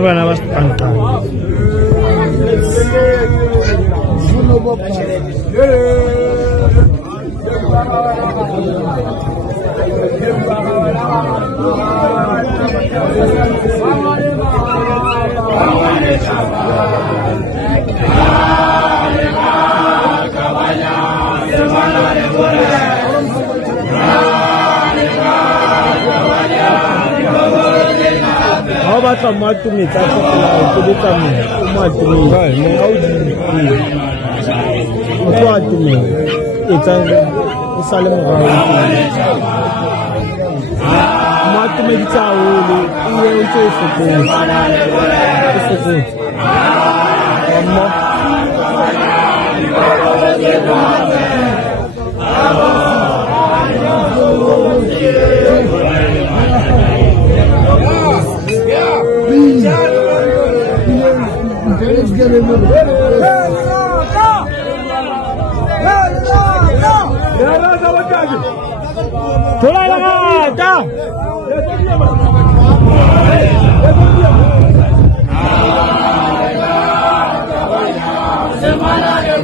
Bwana bastante. Batla matumi tsa tsela ke le tsa mo matumi ga o di o twa tumi e tsa e sale mo ga matumi di tsa o le e ntse e fokotse amma Tola